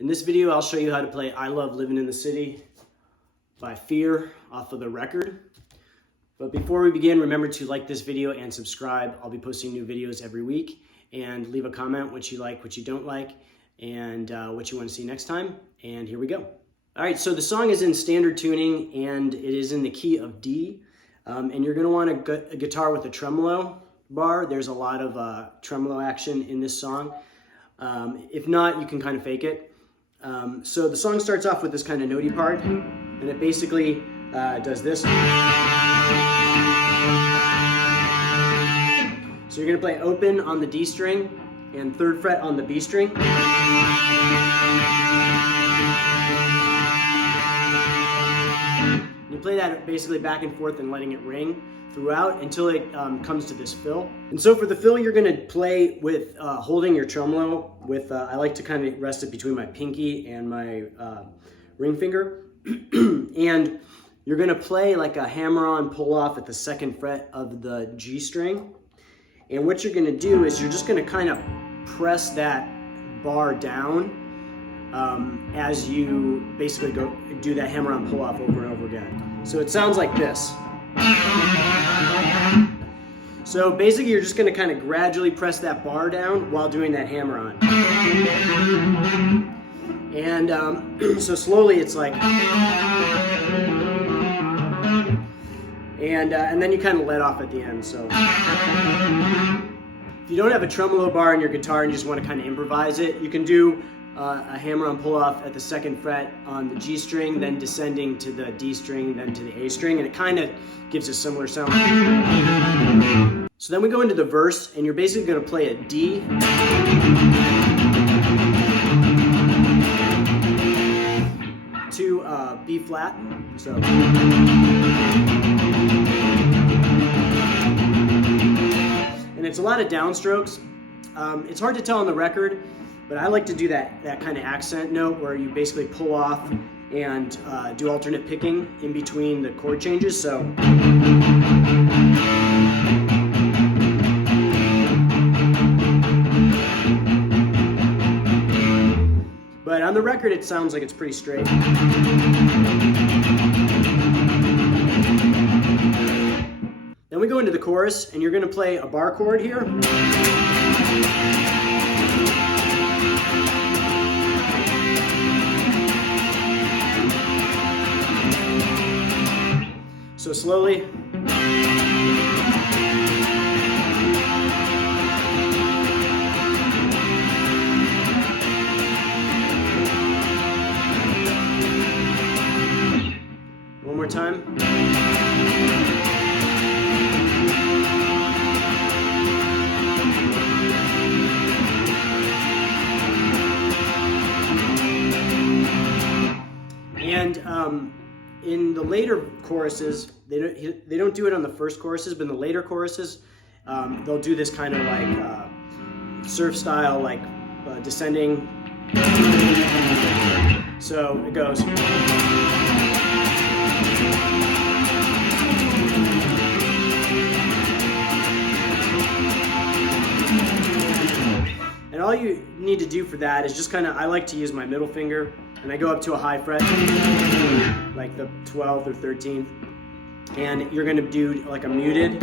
In this video, I'll show you how to play I Love Livin' in the City by Fear off of the record. But before we begin, remember to like this video and subscribe. I'll be posting new videos every week, and leave a comment what you like, what you don't like, and what you want to see next time. And here we go. All right, so the song is in standard tuning and it is in the key of D. And you're going to want a guitar with a tremolo bar. There's a lot of tremolo action in this song. If not, you can kind of fake it. So the song starts off with this kind of notey part, and it basically does this. So you're going to play open on the D string and 3rd fret on the B string. You play that basically back and forth and letting it ring throughout until it comes to this fill. And so for the fill, you're going to play with holding your tremolo with, I like to kind of rest it between my pinky and my ring finger. And you're going to play like a hammer-on pull-off at the 2nd fret of the G string. And what you're going to do is you're just going to kind of press that bar down as you basically go do that hammer-on pull-off over and over again. So it sounds like this. So basically you're just going to kind of gradually press that bar down while doing that hammer-on. And so slowly it's like... And then you kind of let off at the end. So if you don't have a tremolo bar in your guitar and you just want to kind of improvise it, you can do a hammer-on pull-off at the 2nd fret on the G string, then descending to the D string, then to the A string, and it kind of gives a similar sound. So then we go into the verse, and you're basically going to play a D, to B flat. So. And it's a lot of downstrokes. It's hard to tell on the record, but I like to do that kind of accent note where you basically pull off and do alternate picking in between the chord changes. So. But on the record, it sounds like it's pretty straight. Then we go into the chorus, and you're going to play a bar chord here. So slowly. One more time. And in the later choruses, they don't do it on the first choruses, but in the later choruses, they'll do this kind of like surf style, like descending. So it goes. And all you need to do for that is just kind of, I like to use my middle finger, and I go up to a high fret, like the 12th or 13th, and you're going to do like a muted,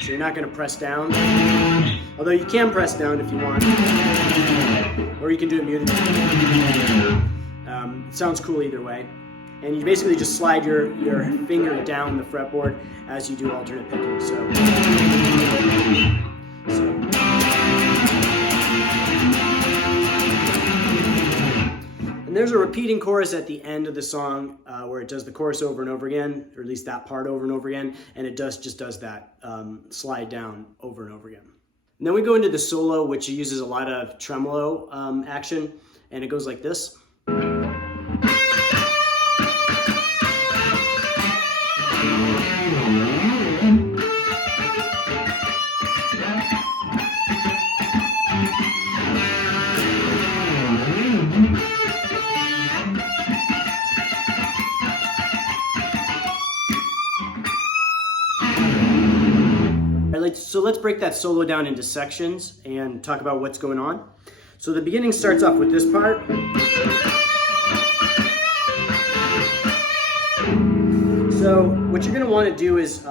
so you're not going to press down, although you can press down if you want, or you can do it muted. It sounds cool either way. And you basically just slide your finger down the fretboard as you do alternate picking. So. And there's a repeating chorus at the end of the song where it does the chorus over and over again, or at least that part over and over again, and it just does that slide down over and over again. And then we go into the solo, which uses a lot of tremolo action, and it goes like this. So let's break that solo down into sections and talk about what's going on. So the beginning starts off with this part. So what you're going to want to do is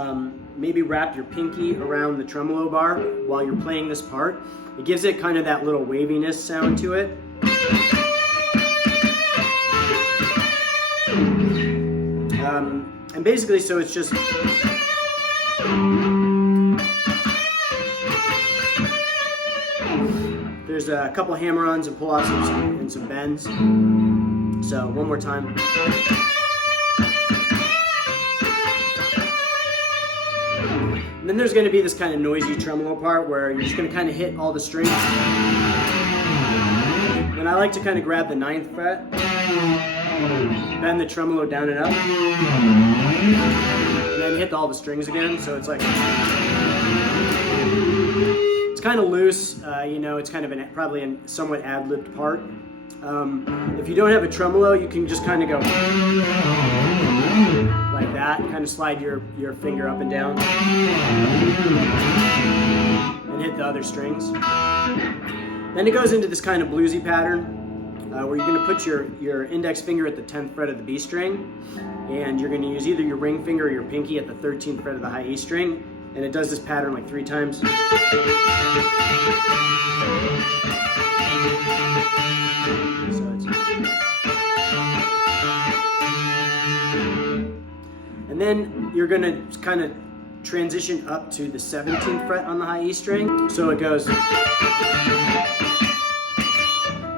maybe wrap your pinky around the tremolo bar while you're playing this part. It gives it kind of that little waviness sound to it. And basically, so it's just there's a couple hammer-ons and pull-offs and some bends. So one more time. And then there's going to be this kind of noisy tremolo part where you're just going to kind of hit all the strings. And I like to kind of grab the 9th fret, bend the tremolo down and up, and then hit all the strings again. So it's like, it's kind of loose, you know, it's kind of probably a somewhat ad-libbed part. If you don't have a tremolo, you can just kind of go like that, kind of slide your finger up and down and hit the other strings. Then it goes into this kind of bluesy pattern where you're going to put your index finger at the 10th fret of the B string, and you're going to use either your ring finger or your pinky at the 13th fret of the high E string, and it does this pattern like 3 times. And then you're going to kind of transition up to the 17th fret on the high E string. So it goes, and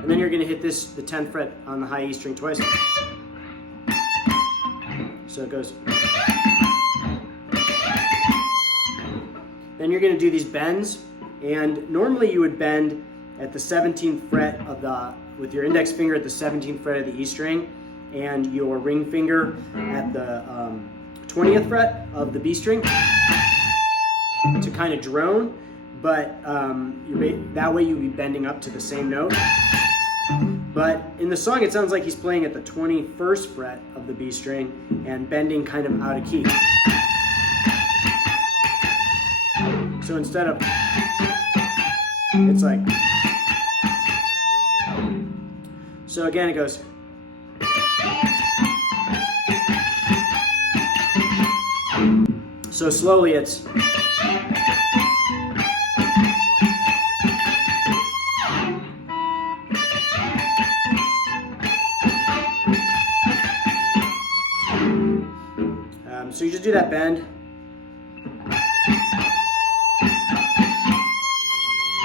then you're going to hit the 10th fret on the high E string twice. So it goes. Then you're going to do these bends, and normally you would bend at the 17th fret with your index finger at the 17th fret of the E string, and your ring finger at the 20th fret of the B string to kind of drone, but that way you'll be bending up to the same note. But in the song, it sounds like he's playing at the 21st fret of the B string and bending kind of out of key. So instead of, it's like, so again it goes. So slowly it's, so you just do that bend.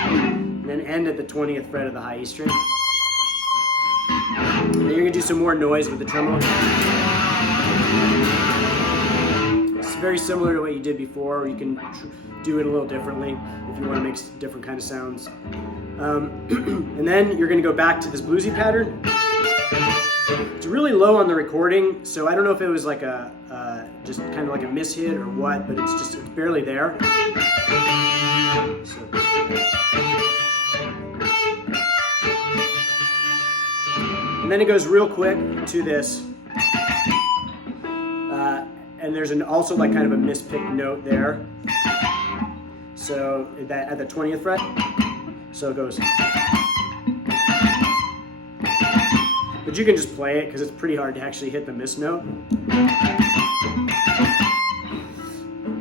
And then end at the 20th fret of the high E string. And then you're going to do some more noise with the tremolo. It's very similar to what you did before. You can do it a little differently if you want to make different kind of sounds. And then you're going to go back to this bluesy pattern. It's really low on the recording, so I don't know if it was like just kind of like a mishit or what, but it's barely there. So. And then it goes real quick to this, and there's also like kind of a mispicked note there. So that at the 20th fret, so it goes. But you can just play it because it's pretty hard to actually hit the miss note.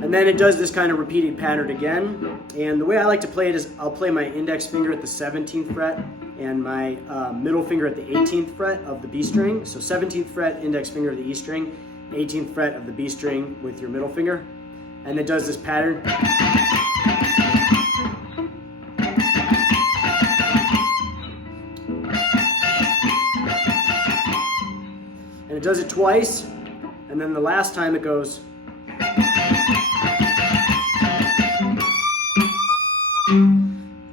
And then it does this kind of repeated pattern again. And the way I like to play it is I'll play my index finger at the 17th fret and my middle finger at the 18th fret of the B string. So 17th fret, index finger of the E string, 18th fret of the B string with your middle finger. And it does this pattern. And it does it twice, and then the last time it goes.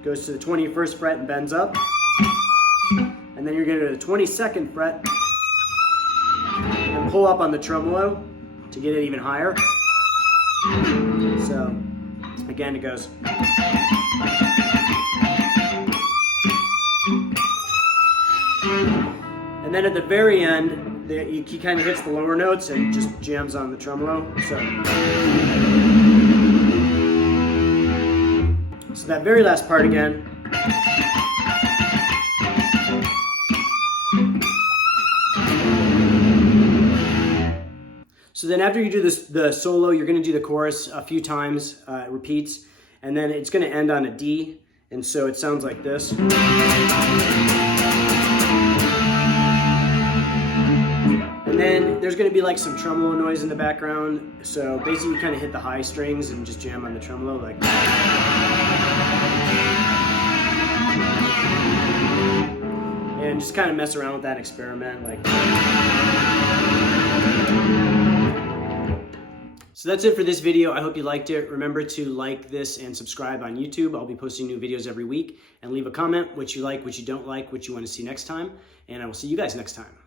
Goes to the 21st fret and bends up. And then you're going to go to the 22nd fret and pull up on the tremolo to get it even higher. So, again, it goes. And then at the very end, he kind of hits the lower notes and just jams on the tremolo. So that very last part again. So then after you do the solo, you're going to do the chorus a few times, it repeats, and then it's going to end on a D, and so it sounds like this. And then there's going to be like some tremolo noise in the background, so basically you kind of hit the high strings and just jam on the tremolo like and just kind of mess around with that, experiment like. So that's it for this video. I hope you liked it. Remember to like this and subscribe on YouTube. I'll be posting new videos every week, and leave a comment what you like, what you don't like, what you want to see next time, and I will see you guys next time.